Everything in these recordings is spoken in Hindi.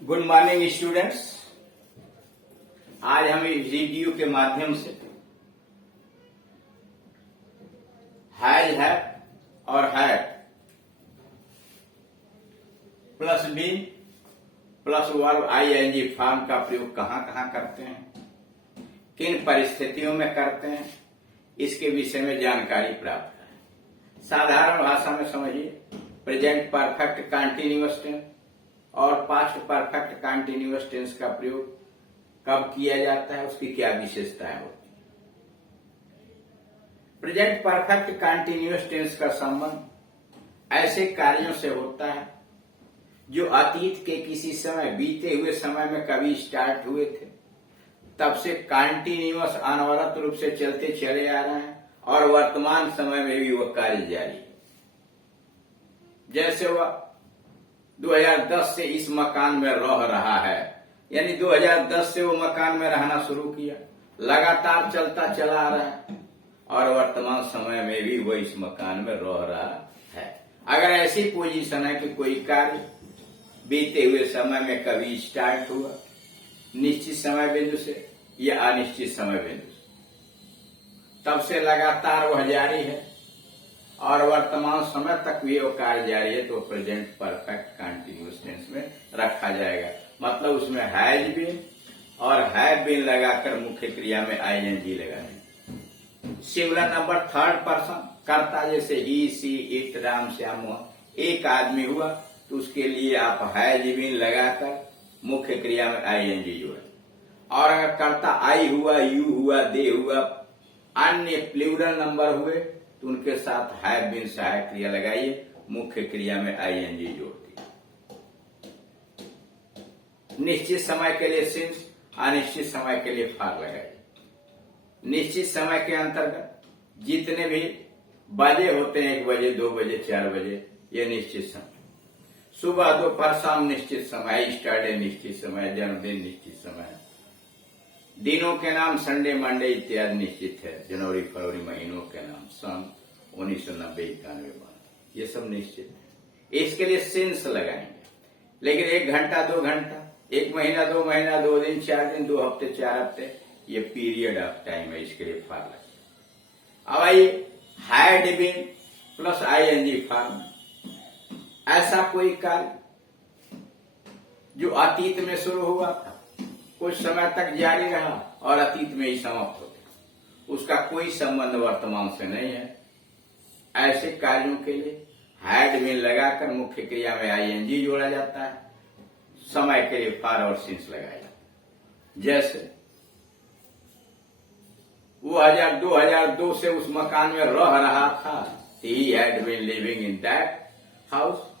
Good morning students. आज हम इस वीडियो के माध्यम से हैज है और had plus B plus verb ING form का प्रयोग कहां कहां करते हैं, किन परिस्थितियों में करते हैं, इसके विषय में जानकारी प्राप्त करें। साधारण भाषा में समझिए, प्रेजेंट परफेक्ट कंटीन्यूअस टेंस और पास्ट परफेक्ट कंटीन्यूअस टेंस का प्रयोग कब किया जाता है, उसकी क्या विशेषताएं होती हैं। प्रेजेंट परफेक्ट कंटीन्यूअस टेंस का संबंध ऐसे कार्यों से होता है जो अतीत के किसी समय, बीते हुए समय में कभी स्टार्ट हुए थे, तब से कंटीन्यूअस अनवरत रूप से चलते चले आ रहे हैं और वर्तमान समय में भी वह कार्य जारी है। जैसे वह 2010 से इस मकान में रह रहा है, यानी 2010 से वो मकान में रहना शुरू किया, लगातार चलता चला आ रहा है और वर्तमान समय में भी वो इस मकान में रह रहा है। अगर ऐसी पोजीशन है कि कोई कार्य बीते हुए समय में कभी स्टार्ट हुआ निश्चित समय बिंदु से या अनिश्चित समय बिंदु से, तब से लगातार वह जारी है और वर्तमान समय तक भी वो कार्य जारी है, तो प्रेजेंट परफेक्ट कंटीन्यूअस टेंस में रखा जाएगा। मतलब उसमें हैज बीन और हैव बीन लगाकर मुख्य क्रिया में आईएनजी लगाएंगे। सिंगुलर नंबर थर्ड पर्सन कर्ता, जैसे ही, सी, इट, राम, श्याम, मोहन, एक आदमी हुआ तो उसके लिए आप हैज बीन लगाकर मुख्य क्रिया में आईएनजी जोड़े। और अगर कर्ता आई हुआ, यू हुआ, दे हुआ, अन्य प्लूरल नंबर हुए तो उनके साथ हैव बीन सहायक क्रिया लगाइए, मुख्य क्रिया में आईएनजी जोड़ती। निश्चित समय के लिए सिंस, अनिश्चित समय के लिए फॉर लगाइए। निश्चित समय के अंतर्गत जितने भी बजे होते हैं, 1 बजे, 2 बजे, 4 बजे, ये निश्चित समय। सुबह, दोपहर, शाम निश्चित समय, स्टरडे निश्चित समय, जन्मदिन निश्चित समय। दिनों के नाम संडे, मंडे इत्यादि निश्चित है। जनवरी, फरवरी महीनों के नाम सन 1990, 91, ये सब निश्चित है। इसके लिए सिंस लगाएंगे। लेकिन 1 घंटा, 2 घंटा, 1 महीना, 2 महीना, 2 दिन, 4 दिन, 2 हफ्ते, 4 हफ्ते, ये पीरियड ऑफ टाइम है, इसके लिए फॉर लगेगा। अब आइए, had been plus ING form. ऐसा कोई कार्य जो अतीत में शुरू हुआ था, कुछ समय तक जारी रहा और अतीत में ही समाप्त हो गया, उसका कोई संबंध वर्तमान से नहीं है। ऐसे कार्यों के लिए हैड बीन लगाकर मुख्य क्रिया में आईएनजी जोड़ा जाता है, समय के लिए फॉर और सिंस लगाया जाता है। जैसे वो 2002 से उस मकान में रह रहा था, he had been living in that house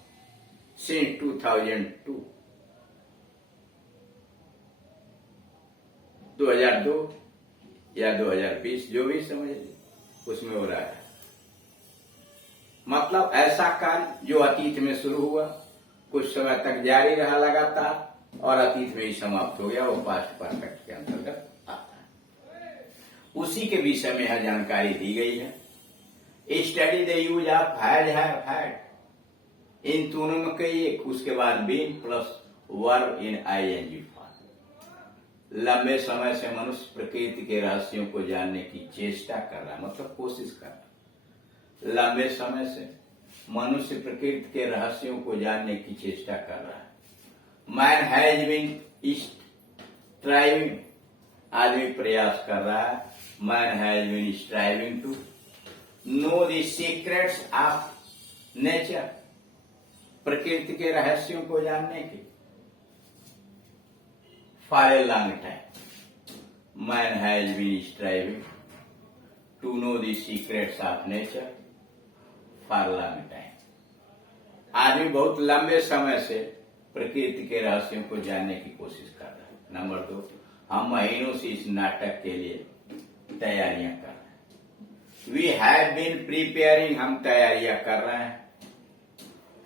since 2002। 2002 या 2020, जो भी समझ लीजिए, उसमें हो रहा है। मतलब ऐसा कार्य जो अतीत में शुरू हुआ, कुछ समय तक जारी रहा लगातार और अतीत में ही समाप्त हो गया, वो पास्ट परफेक्ट के अंतर्गत आता है। उसी के विषय में यह जानकारी दी गई है। Study the use of had, have, had, in दोनों में कई एक, उसके बाद been plus verb in ING form. लंबे समय से मनुष्य प्रकृति के रहस्यों को जानने की चेष्टा कर रहा है, मतलब कोशिश कर रहा है। लंबे समय से मनुष्य प्रकृति के रहस्यों को जानने की चेष्टा कर रहा है। मैन हैज बीन स्ट्राइविंग, आदमी प्रयास कर रहा है। Man has been striving to know the secrets of nature, प्रकृति के रहस्यों को जानने की for a long time. Man has been striving to know the secrets of nature for a long time. आदमी बहुत लंबे समय से प्रकृति के रहस्यों को जानने की कोशिश कर रहा है। नंबर 2, हम महीनों से इस नाटक के लिए तैयारियां कर रहे हैं। We have been preparing, हम तैयारियां कर रहे हैं।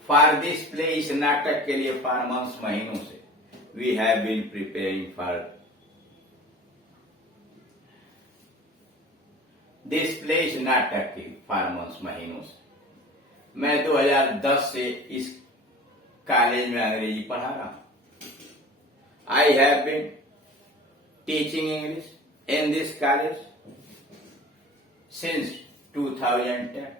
For this play, इस नाटक के लिए for months, महीनों से। We have been preparing for this play, इस नाटक की for months, महीनों से। मैं 2010 से इस कॉलेज में अंग्रेजी पढ़ा रहा हूं। I have been teaching English in this college since 2010.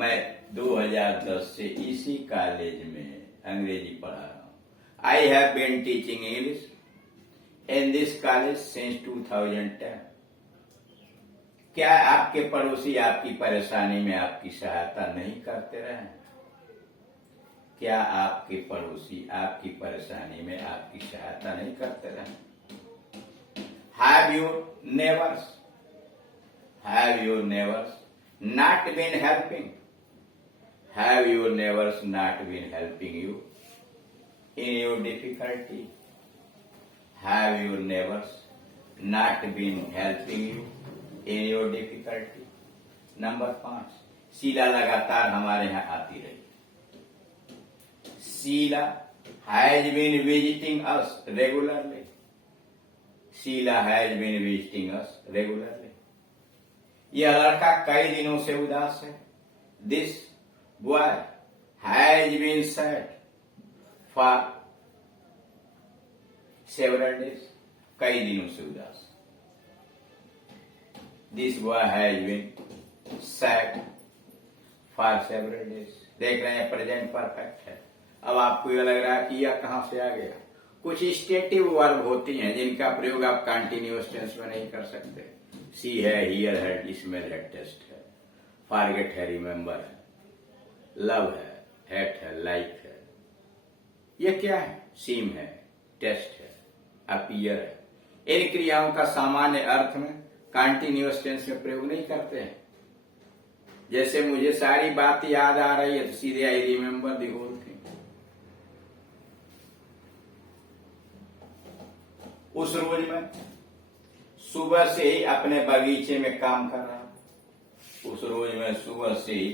मैं 2010 से इसी कॉलेज में अंग्रेजी पढ़ा रहा हूँ. I have been teaching English in this college since 2010. क्या आपके पड़ोसी आपकी परेशानी में आपकी सहायता नहीं करते रहे? क्या आपके पड़ोसी आपकी परेशानी में आपकी सहायता नहीं करते रहे? Have your neighbors not been helping? Have your neighbors not been helping you in your difficulty? Have your neighbors not been helping you in your difficulty? Number 5, Sheela लगातार हमारे यहाँ आती रही. Sheila has been visiting us regularly. Sheila has been visiting us regularly. यह लड़का कई दिनों से उदास है. This boy has been sad for several days. कई दिनों से उदास. This boy has been sad for several days. देख रहे हैं प्रेजेंट परफेक्ट है. अब आपको यह लग रहा है कि यह कहां से आ गया. कुछ स्टेटिव वर्ब होती हैं जिनका प्रयोग आप कंटिन्यूअस टेंस में नहीं कर सकते. सी है, हियर है, स्मेल है, टेस्ट है, फॉरगेट है, रिमेम्बर है, लव है, हेट है, लाइक है. ये क्या है? सीम है, टेस्ट है, अपीयर है. इन क्रियाओं का सामान्य अर्थ में कंटिन्यूअस टेंस में प्रयोग नहीं करते हैं. जैसे मुझे सारी बात याद आ रही है तो सीधे I remember the whole thing. उस रोज में सुबह से ही अपने बगीचे में काम कर रहा. उस रोज में सुबह से ही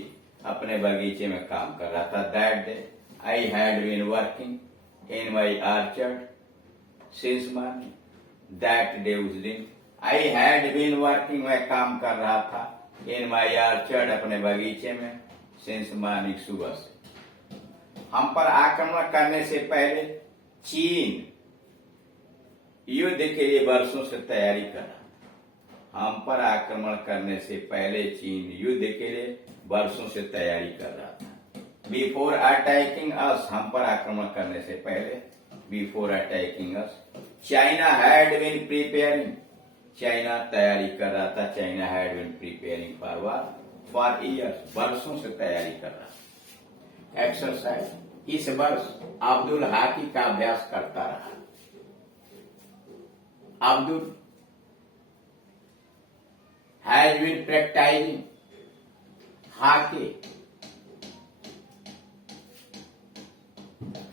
अपने बगीचे में काम कर रहा था. That day I had been working in my orchard since morning. That day उस दिन आई हैड बीन वर्किंग मैं काम कर रहा था. इन माई ऑर्चर्ड अपने बगीचे में. सिंस मॉर्निंग सुबह से. हम पर आक्रमण करने से पहले चीन युद्ध के लिए वर्षों से तैयारी कर रहा था. हम पर आक्रमण करने से पहले चीन युद्ध के लिए वर्षों से तैयारी कर रहा था. बिफोर अटैकिंग अस हम पर आक्रमण करने से पहले. Before attacking us China had been preparing. China तैयारी कर रहा था. China had been preparing for war for years वर्षों से तैयारी कर रहा था. एक्सरसाइज. इस वर्ष अब्दुल हॉकी का अभ्यास करता रहा. Abdul has been practicing hockey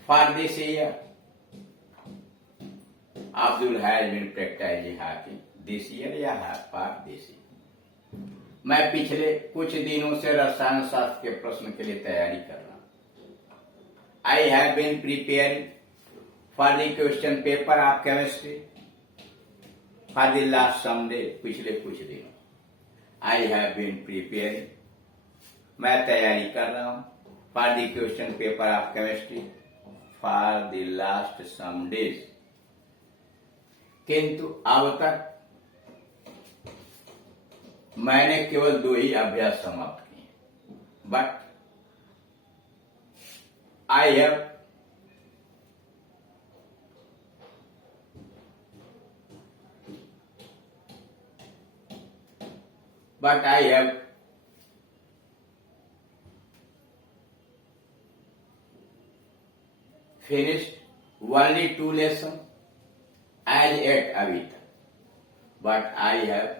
for this year. Abdul has been practicing hockey this year या for this year. मैं पिछले कुछ दिनों से रसायन शास्त्र के प्रश्न के लिए तैयारी कर रहा हूं. I have been preparing for the question paper of chemistry for the last some day. पिछले कुछ दिनों. I have been preparing मैं तैयारी कर रहा हूं. for the question paper of chemistry for the last some days. किंतु अब तक मैंने केवल 2 ही अभ्यास समाप्त किए. But I have finished only 2 lessons as yet अभी तक. But I have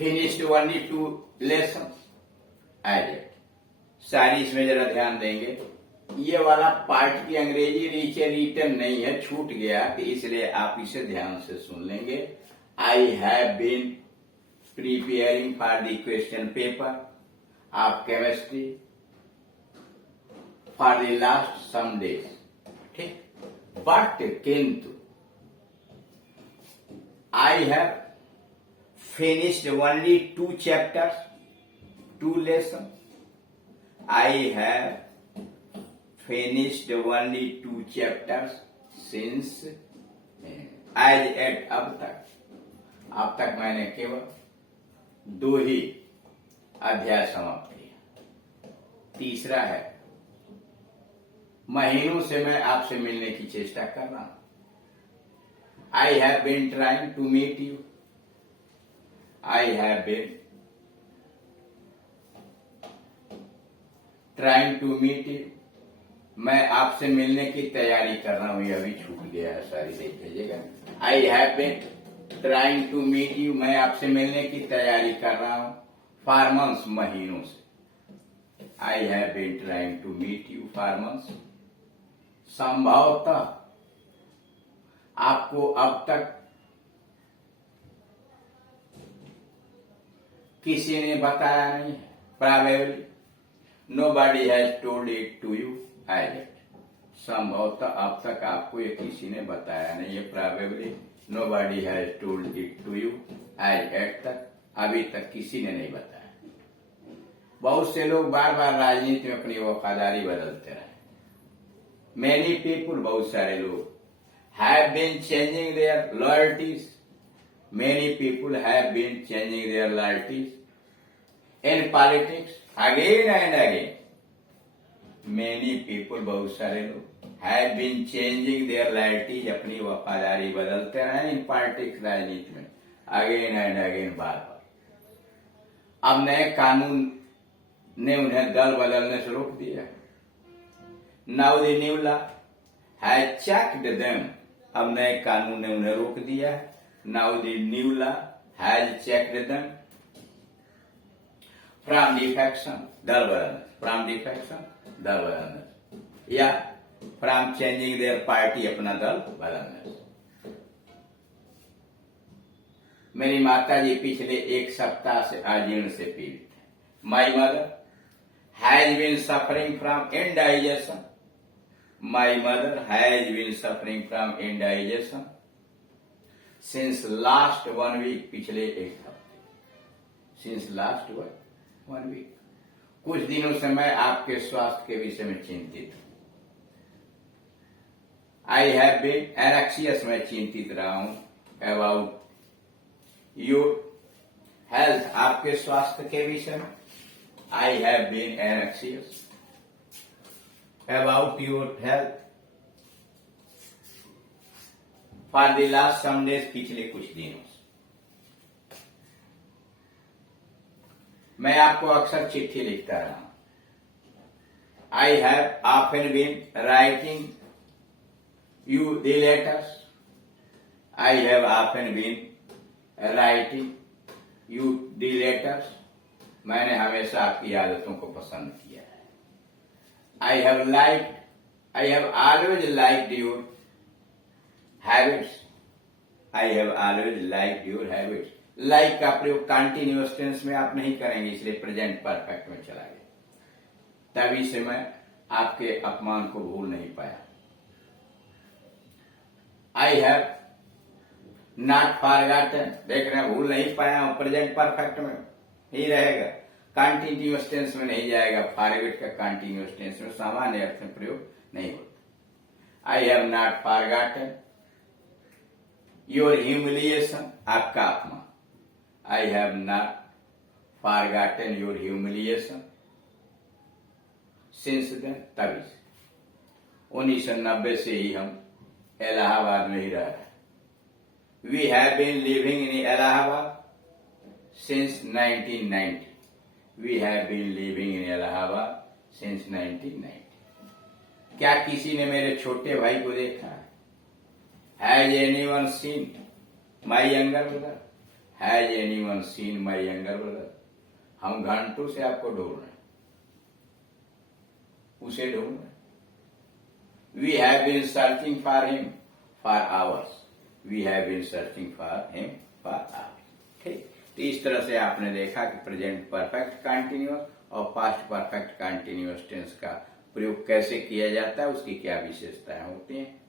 finished only 2 lessons as yet. सारी इसमें जरा ध्यान देंगे. ये वाला पार्ट की अंग्रेजी नीचे रिटन नहीं है, छूट गया, कि इसलिए आप इसे ध्यान से सुन लेंगे. I have been preparing for the question paper of chemistry for the last some days. ठीक. But किंतु I have finished only 2 chapters, 2 lessons. I have finished only 2 chapters since as at अब तक मैंने केवल 2 ही अध्याय समाप्त किया। तीसरा है, महीनों से मैं आपसे मिलने की चेष्टा कर रहा हूं। I have been trying to meet you. I have been trying to meet you. मैं आपसे मिलने की तैयारी कर रहा हूं। यह भी छूट गया है, सारी देख लीजिएगा। I have been trying to meet you. मैं आपसे मिलने की तैयारी कर रहा हूं for months, महीनों से। I have been trying to meet you for months. संभवतः आपको अब तक किसी ने बताया नहीं है। Probably nobody has told it to you as yet. संभवतः अब तक आपको ये किसी ने बताया नहीं है। Probably nobody has told it to you as yet तक अभी तक किसी ने नहीं बताया। बहुत से लोग बार बार राजनीति में अपनी वफादारी बदलते रहे। Many people, बहुत सारे लोग have been changing their loyalties. Many people have been changing their loyalties in politics again and again. Many people, बहुत सारे लोग have been changing their loyalties, अपनी वफादारी बदलते रहे in politics, राजनीति में again and again, बार बार। अब नए कानून ने उन्हें दल बदलने से रोक दिया। Now the new law has checked them. अब नए कानून ने उन्हें रोक दिया है। Now the new law has checked them from defection, दल बदलने, from defection, दल बदलने, या from changing their party, अपना दल बदलने। मेरी माता जी पिछले 1 सप्ताह से अजीर्ण से पीड़ित है। My mother has been suffering from indigestion. My mother has been suffering from indigestion since last 1 week. पिछले 1 हफ्ते। Since last 1 week. कुछ दिनों से मैं आपके स्वास्थ्य के विषय में चिंतित हूं। I have been anxious, मैं चिंतित रहा हूं about your health, आपके स्वास्थ्य के विषय में। I have been anxious about your health for the last some days, पिछले कुछ दिनों से। मैं आपको अक्सर चिट्ठी लिखता रहा हूं। I have often been writing you the letters. I have often been writing you the letters. मैंने हमेशा आपकी आदतों को पसंद किया है। I have always liked your habits. I have always liked your habits. Like का प्रयोग कंटिन्यूअस टेंस में आप नहीं करेंगे, इसलिए प्रेजेंट परफेक्ट में चला गया। तभी से मैं आपके अपमान को भूल नहीं पाया। I have not forgotten, देख रहे हैं, भूल नहीं पाया हूं, प्रेजेंट परफेक्ट में ही रहेगा, कंटिन्यूअस टेंस में नहीं जाएगा। फॉरगेट का कंटिन्यूअस टेंस में सामान्य अर्थ में प्रयोग नहीं होता। I have not forgotten your humiliation, आपका अपमान। I have not forgotten your humiliation since then, तभी से 1990 से ही हम इलाहाबाद में ही रह रहे हैं। We have been living in Allahabad since 1990. We have been living in Allahabad since 1990. क्या किसी ने मेरे छोटे भाई को देखा है? Has anyone seen my younger brother? Has anyone seen my younger brother? हम घंटों से आपको ढूंढ रहे हैं, उसे ढूंढ रहे हैं। We have been searching for him for hours. We have been searching for him for hours. ठीक, तो इस तरह से आपने देखा कि प्रेजेंट परफेक्ट कंटिन्यूअस और पास्ट परफेक्ट कंटिन्यूअस टेंस का प्रयोग कैसे किया जाता है, उसकी क्या विशेषताएं होती हैं।